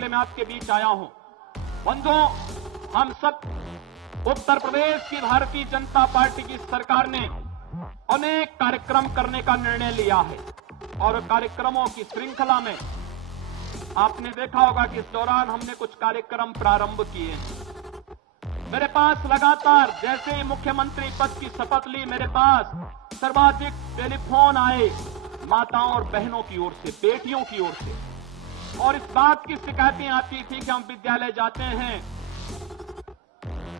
लिए मैं आपके बीच आया हूं। बंधुओं, हम सब उत्तर प्रदेश की भारतीय जनता पार्टी की सरकार ने अनेक कार्यक्रम करने का निर्णय लिया है और कार्यक्रमों की श्रृंखला में आपने देखा होगा कि इस दौरान हमने कुछ कार्यक्रम प्रारंभ किए हैं। मेरे पास लगातार जैसे ही मुख्यमंत्री पद की शपथ ली, मेरे पास सर्वाधिक टेलीफोन आए माताओं और बहनों की ओर से, बेटियों की ओर से, और इस बात की शिकायतें आती थी कि हम विद्यालय जाते हैं,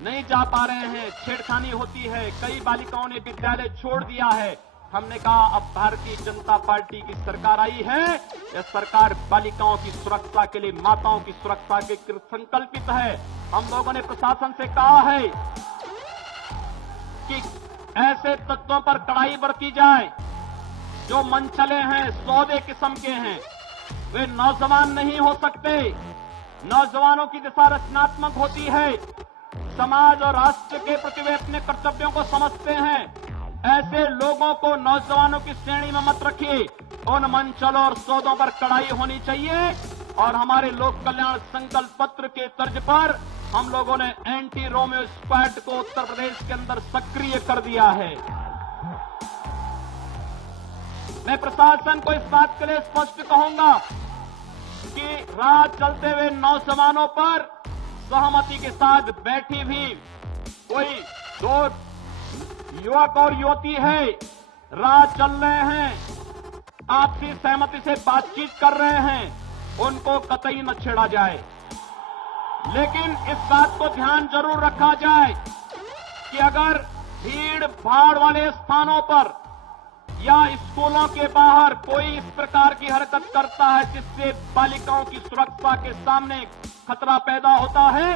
नहीं जा पा रहे हैं, छेड़खानी होती है, कई बालिकाओं ने विद्यालय छोड़ दिया है। हमने कहा अब भारतीय जनता पार्टी की सरकार आई है, यह सरकार बालिकाओं की सुरक्षा के लिए, माताओं की सुरक्षा के लिए संकल्पित है। हम लोगों ने प्रशासन से कहा है कि ऐसे तत्वों पर कड़ाई बरती जाए जो मन चले हैं, सौदे किस्म के हैं, वे नौजवान नहीं हो सकते। नौजवानों की दिशा रचनात्मक होती है, समाज और राष्ट्र के प्रति वे अपने कर्तव्यों को समझते हैं। ऐसे लोगों को नौजवानों की श्रेणी में मत रखिए। उन मंचलों और सौदों पर कड़ाई होनी चाहिए और हमारे लोक कल्याण संकल्प पत्र के तर्ज पर हम लोगों ने एंटी रोमियो स्क्वाड को उत्तर प्रदेश के अंदर सक्रिय कर दिया है। मैं प्रशासन को इस बात के लिए स्पष्ट कहूंगा कि राह चलते हुए नौजवानों पर सहमति के साथ बैठी भी कोई दो युवक और युवती है, राह चल रहे हैं, आपसी सहमति से बातचीत कर रहे हैं, उनको कतई न छेड़ा जाए। लेकिन इस बात को ध्यान जरूर रखा जाए कि अगर भीड़ भाड़ वाले स्थानों पर या स्कूलों के बाहर कोई इस प्रकार की हरकत करता है जिससे बालिकाओं की सुरक्षा के सामने खतरा पैदा होता है,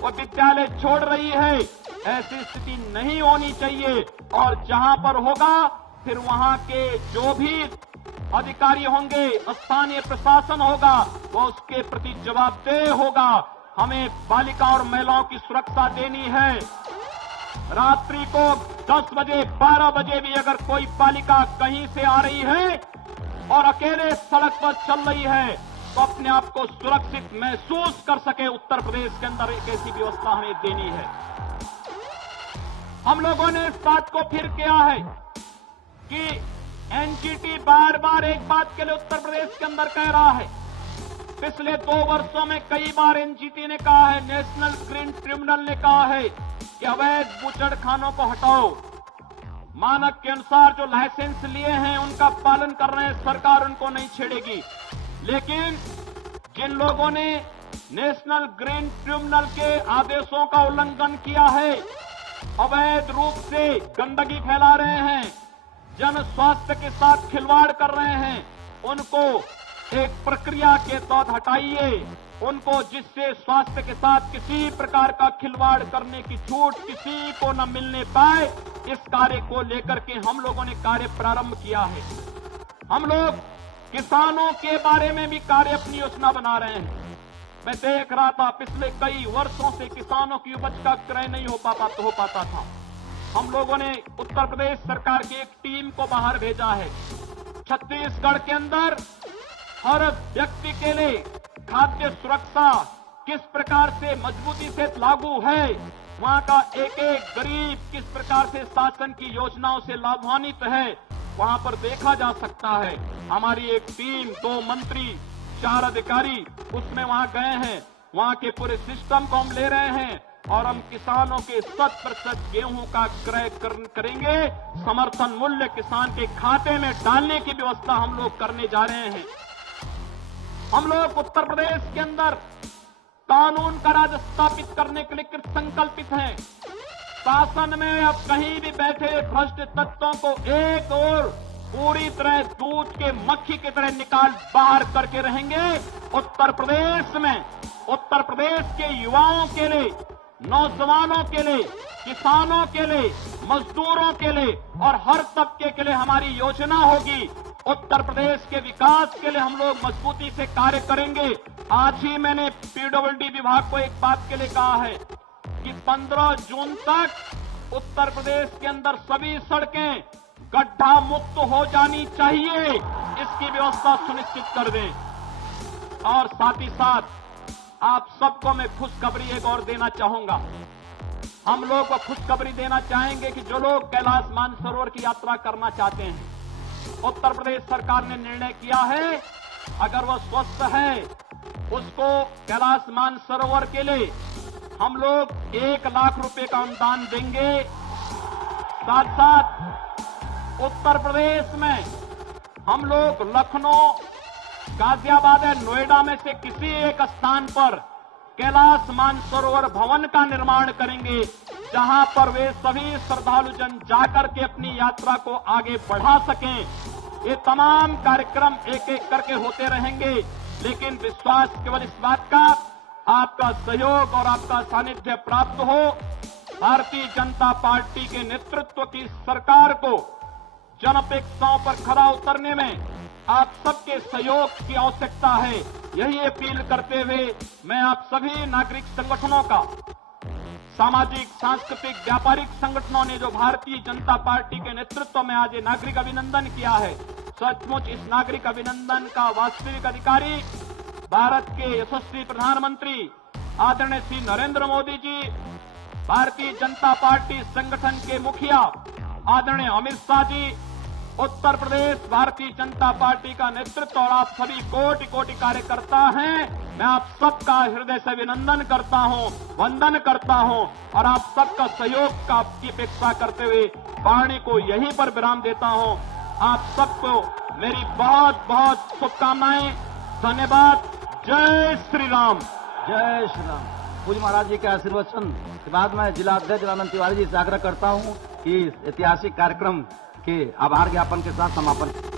वो विद्यालय छोड़ रही है, ऐसी स्थिति नहीं होनी चाहिए। और जहां पर होगा फिर वहां के जो भी अधिकारी होंगे, स्थानीय प्रशासन होगा, वो उसके प्रति जवाबदेह होगा। हमें बालिका और महिलाओं की सुरक्षा देनी है। रात्रि को 10 बजे 12 बजे भी अगर कोई बालिका कहीं से आ रही है और अकेले सड़क पर चल रही है तो अपने आप को सुरक्षित महसूस कर सके, उत्तर प्रदेश के अंदर एक ऐसी व्यवस्था हमें देनी है। हम लोगों ने इस बात को फिर किया है कि एनजीटी बार बार एक बात के लिए उत्तर प्रदेश के अंदर कह रहा है। पिछले 2 वर्षों में कई बार एनजीटी ने कहा है, नेशनल ग्रीन ट्रिब्यूनल ने कहा है कि अवैध बूचड़खानों को हटाओ, मानक के अनुसार जो लाइसेंस लिए हैं उनका पालन कर रहे हैं, सरकार उनको नहीं छेड़ेगी। लेकिन जिन लोगों ने नेशनल ग्रीन ट्रिब्यूनल के आदेशों का उल्लंघन किया है, अवैध रूप से गंदगी फैला रहे हैं, जन स्वास्थ्य के साथ खिलवाड़ कर रहे हैं, उनको एक प्रक्रिया के तहत हटाइए, उनको जिससे स्वास्थ्य के साथ किसी प्रकार का खिलवाड़ करने की छूट किसी को न मिलने पाए, इस कार्य को लेकर के हम लोगों ने कार्य प्रारंभ किया है। हम लोग किसानों के बारे में भी कार्य अपनी योजना बना रहे हैं। मैं देख रहा था पिछले कई वर्षों से किसानों की उपज का क्रय नहीं हो पाता था। हम लोगों ने उत्तर प्रदेश सरकार की एक टीम को बाहर भेजा है। छत्तीसगढ़ के अंदर हर व्यक्ति के लिए खाद्य सुरक्षा किस प्रकार से मजबूती से लागू है, वहां का एक एक गरीब किस प्रकार से शासन की योजनाओं से लाभान्वित है, वहां पर देखा जा सकता है। हमारी एक टीम, 2 मंत्री, 4 अधिकारी उसमें वहां गए हैं, वहां के पूरे सिस्टम को हम ले रहे हैं और हम किसानों के 100% गेहूं का क्रय करेंगे। समर्थन मूल्य किसान के खाते में डालने की व्यवस्था हम लोग करने जा रहे हैं। हम लोग उत्तर प्रदेश के अंदर कानून का राज स्थापित करने के लिए कृत संकल्पित हैं। शासन में अब कहीं भी बैठे भ्रष्ट तत्वों को एक और पूरी तरह दूध के मक्खी की तरह निकाल बाहर करके रहेंगे। उत्तर प्रदेश के युवाओं के लिए, नौजवानों के लिए, किसानों के लिए, मजदूरों के लिए और हर तबके के लिए हमारी योजना होगी। उत्तर प्रदेश के विकास के लिए हम लोग मजबूती से कार्य करेंगे। आज ही मैंने पीडब्ल्यूडी विभाग को एक बात के लिए कहा है कि 15 जून तक उत्तर प्रदेश के अंदर सभी सड़कें गड्ढा मुक्त हो जानी चाहिए, इसकी व्यवस्था सुनिश्चित कर दें। और साथ ही साथ आप सबको मैं खुशखबरी एक और देना चाहूंगा। हम लोग को खुशखबरी देना चाहेंगे कि जो लोग कैलाश मानसरोवर की यात्रा करना चाहते हैं, उत्तर प्रदेश सरकार ने निर्णय किया है, अगर वह स्वस्थ है उसको कैलाश मानसरोवर के लिए हम लोग 1 लाख रुपए का अनुदान देंगे। साथ साथ उत्तर प्रदेश में हम लोग लखनऊ, गाजियाबाद या नोएडा में से किसी एक स्थान पर कैलाश मानसरोवर भवन का निर्माण करेंगे, जहां पर वे सभी श्रद्धालु जन जाकर के अपनी यात्रा को आगे बढ़ा सकें। ये तमाम कार्यक्रम एक एक करके होते रहेंगे, लेकिन विश्वास केवल इस बात का आपका सहयोग और आपका सानिध्य प्राप्त हो। भारतीय जनता पार्टी के नेतृत्व की सरकार को जनअपेक्षाओं पर खरा उतरने में आप सबके सहयोग की आवश्यकता है। यही अपील करते हुए मैं आप सभी नागरिक संगठनों का, सामाजिक, सांस्कृतिक, व्यापारिक संगठनों ने जो भारतीय जनता पार्टी के नेतृत्व में आज ये नागरिक अभिनंदन किया है, सचमुच इस नागरिक अभिनंदन का वास्तविक अधिकारी भारत के यशस्वी प्रधानमंत्री आदरणीय श्री नरेंद्र मोदी जी, भारतीय जनता पार्टी संगठन के मुखिया आदरणीय अमित शाह जी, उत्तर प्रदेश भारतीय जनता पार्टी का नेतृत्व और आप सभी कोटि कोटि कार्यकर्ता हैं। मैं आप सबका हृदय से अभिनंदन करता हूं, वंदन करता हूं और आप सबका सहयोग की अपेक्षा करते हुए वाणी को यहीं पर विराम देता हूं। आप सबको मेरी बहुत बहुत शुभकामनाएं। धन्यवाद। जय श्री राम। जय श्री राम। पूज्य महाराज जी के आशीर्वचन के बाद मैं जिला अध्यक्ष आनंद तिवारी जी से आग्रह करता हूं कि इस ऐतिहासिक कार्यक्रम के आभार ज्ञापन के साथ समापन